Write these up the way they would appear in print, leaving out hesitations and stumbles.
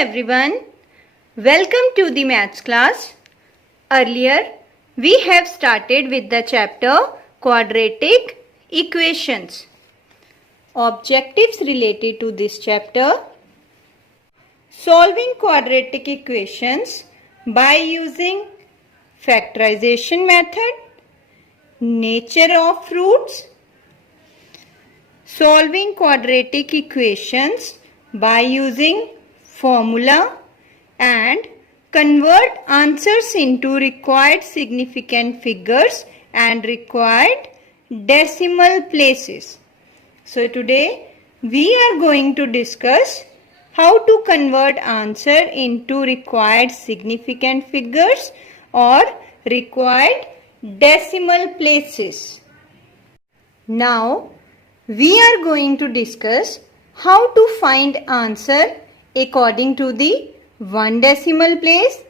everyone, welcome to the maths class. Earlier we have started with the chapter Quadratic Equations. Objectives related to this chapter: solving quadratic equations by using factorization method, nature of fruits, solving quadratic equations by using formula, and convert answers into required significant figures and required decimal places. So today we are going to discuss how to convert answer into required significant figures or required decimal places. Now we are going to discuss how to find answer according to the 1 decimal place,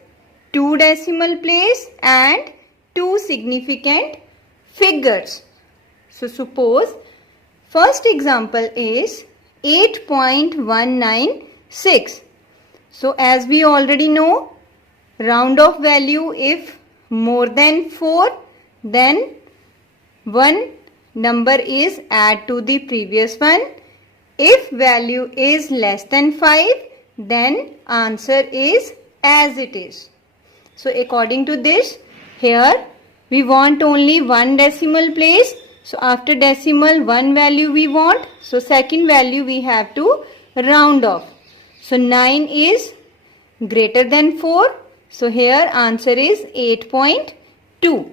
2 decimal place and 2 significant figures. So suppose first example is 8.196. So as we already know, round off value if more than 4, then one number is add to the previous one. If value is less than 5, then answer is as it is. So according to this, here we want only 1 decimal place. So after decimal 1 value we want. So second value we have to round off. So 9 is greater than 4. So here answer is 8.2.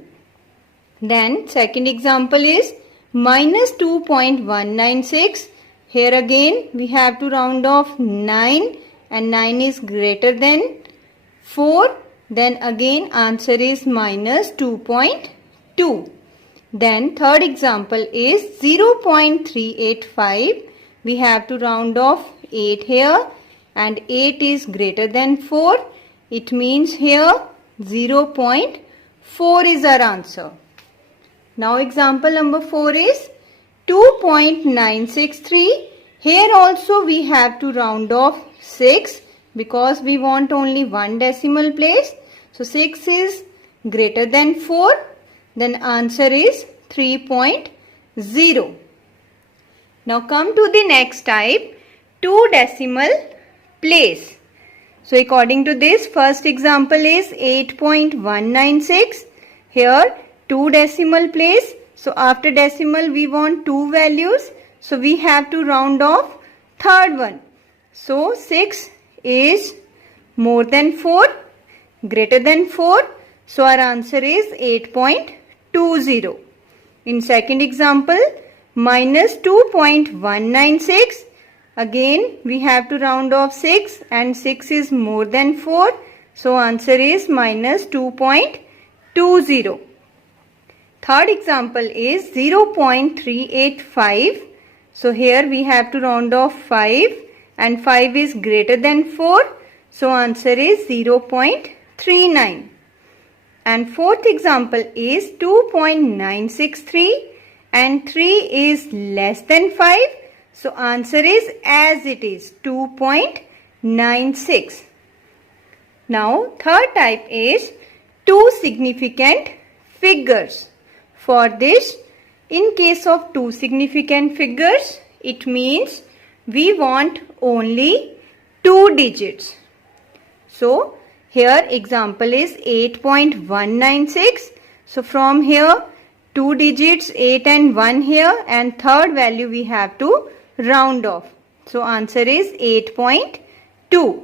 Then second example is minus 2.196. Here again we have to round off 9 and 9 is greater than 4. Then again answer is minus 2.2. Then third example is 0.385. We have to round off 8 here and 8 is greater than 4. It means here 0.4 is our answer. Now example number 4 is 2.963. Here also we have to round off 6 because we want only 1 decimal place. So 6 is greater than 4. Then answer is 3.0. Now come to the next type, 2 decimal place. So according to this, first example is 8.196. Here 2 decimal place. So after decimal we want 2 values. So we have to round off third one. So 6 is more than 4, greater than 4. So our answer is 8.20. In second example, minus 2.196. Again we have to round off 6 and 6 is more than 4. So answer is minus 2.20. Third example is 0.385. So here we have to round off 5 and 5 is greater than 4. So answer is 0.39. And fourth example is 2.963 and 3 is less than 5. So answer is as it is 2.96. Now third type is 2 significant figures. For this, in case of 2 significant figures, it means we want only 2 digits. So here example is 8.196. So from here 2 digits 8 and 1 here and third value we have to round off. So answer is 8.2.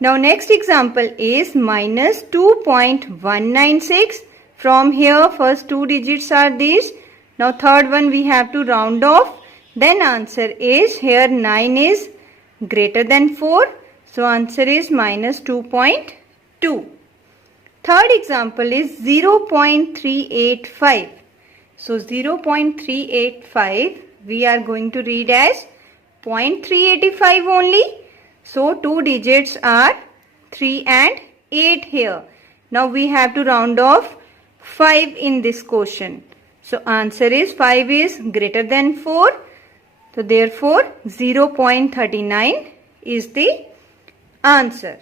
Now next example is minus 2.196. From here first 2 digits are these. Now third one we have to round off. Then answer is here 9 is greater than 4. So answer is minus 2.2. Third example is 0.385. So 0.385 we are going to read as 0.385 only. So 2 digits are 3 and 8 here. Now we have to round off 5 in this question. So answer is 5 is greater than 4. So therefore 0.39 is the answer.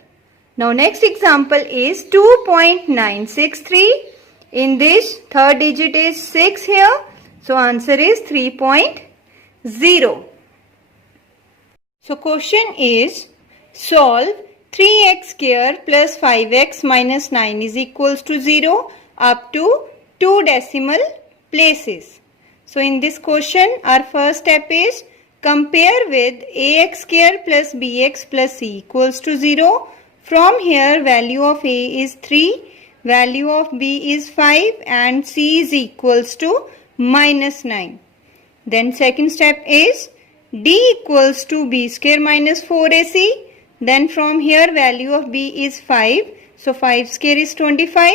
Now next example is 2.963. In this third digit is 6 here. So answer is 3.0. So question is solve 3x square plus 5x minus 9 is equals to 0 up to 2 decimal places. So in this question our first step is compare with ax square plus bx plus c equals to 0. From here value of a is 3, value of b is 5 and c is equals to minus 9. Then second step is d equals to b square minus 4ac. Then from here value of b is 5. So 5 square is 25.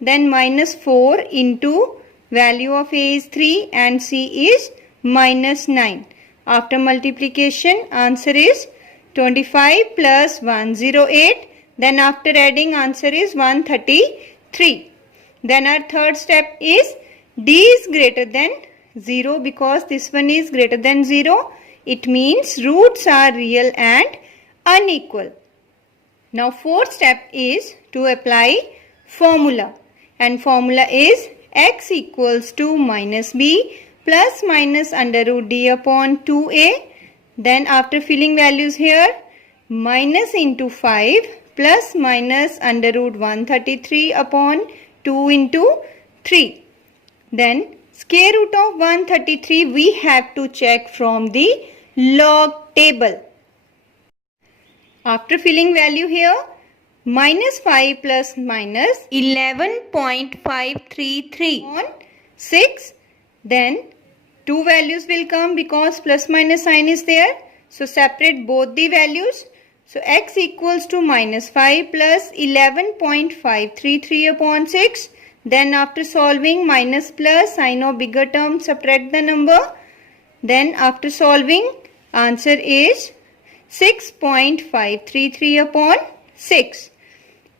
Then minus 4 into value of a is 3 and c is minus 9. After multiplication answer is 25 plus 108. Then after adding answer is 133. Then our third step is d is greater than 0 because this one is greater than 0. It means roots are real and unequal. Now fourth step is to apply formula. And formula is x equals to minus b plus minus under root d upon 2a. Then after filling values here, minus into 5 plus minus under root 133 upon 2 into 3. Then square root of 133 we have to check from the log table. After filling value here, minus 5 plus minus 11.533 on 6. Then two values will come because plus minus sign is there. So separate both the values. So x equals to minus 5 plus 11.533 upon 6. Then after solving minus plus sign of bigger term, subtract the number. Then after solving answer is 6.533 upon 6.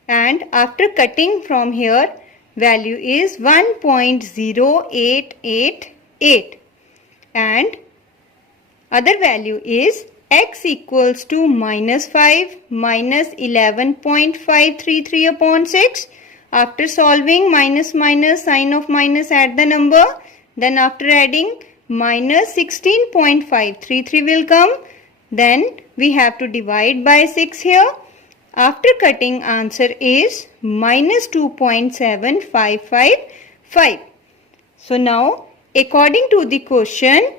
And after cutting from here value is 1.0888. And other value is x equals to minus 5 minus 11.533 upon 6. After solving minus minus sign of minus, add the number. Then after adding minus 16.533 will come. Then we have to divide by 6 here. After cutting answer is minus 2.7555. So now according to the question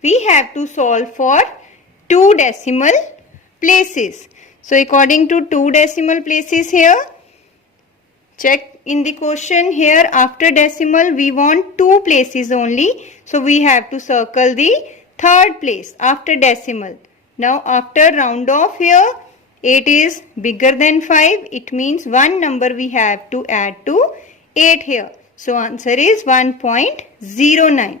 we have to solve for 2 decimal places. So according to 2 decimal places here, check in the question here after decimal we want 2 places only. So we have to circle the third place after decimal. Now after round off here 8 is bigger than 5. It means one number we have to add to 8 here. So answer is 1.09.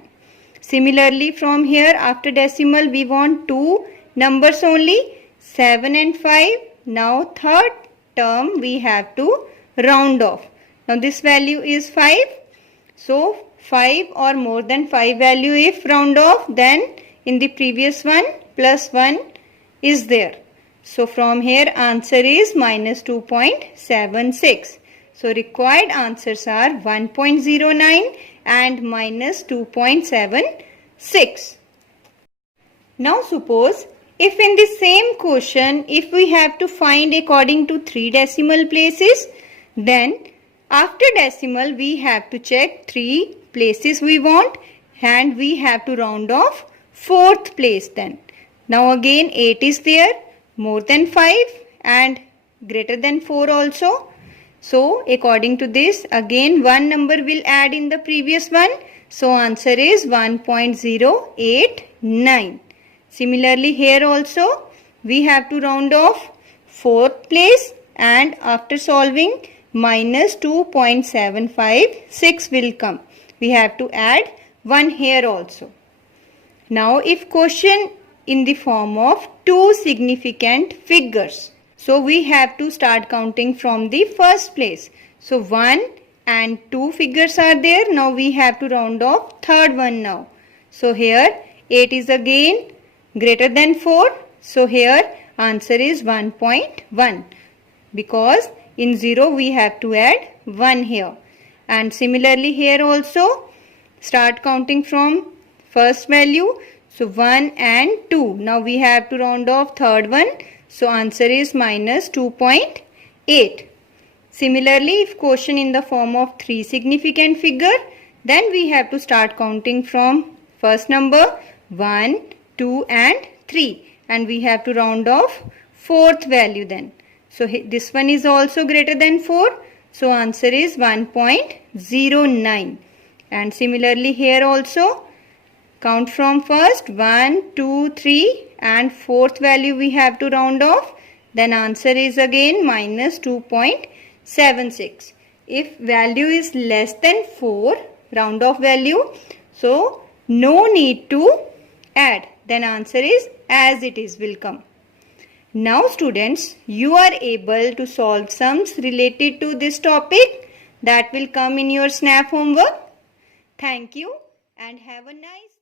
Similarly from here after decimal we want 2 numbers only, 7 and 5. Now third term we have to round off. Now this value is 5. So 5 or more than 5 value if round off, then in the previous one plus 1 is there. So from here answer is minus 2.76. So required answers are 1.09 and minus 2.76. Now suppose if in the same question if we have to find according to 3 decimal places, then after decimal we have to check 3 places we want and we have to round off 4th place then. Now again 8 is there, more than 5 and greater than 4 also. So according to this again one number will add in the previous one. So answer is 1.089. Similarly here also we have to round off 4th place and after solving minus 2.756 will come. We have to add 1 here also. Now if question in the form of 2 significant figures, so we have to start counting from the first place. So 1 and 2 figures are there. Now we have to round off third one now. So here 8 is again greater than 4. So here answer is 1.1 because in 0 we have to add 1 here. And similarly here also start counting from first value. So 1 and 2. Now we have to round off third one. So answer is minus 2.8. Similarly, if quotient in the form of 3 significant figure, then we have to start counting from first number 1, 2 and 3. And we have to round off fourth value then. So this one is also greater than 4. So answer is 1.09. And similarly here also count from first 1, 2, 3 and fourth value we have to round off. Then answer is again minus 2.76. If value is less than 4, round off value, so no need to add. Then answer is as it is will come. Now students, you are able to solve sums related to this topic that will come in your SNAP homework. Thank you and have a nice day.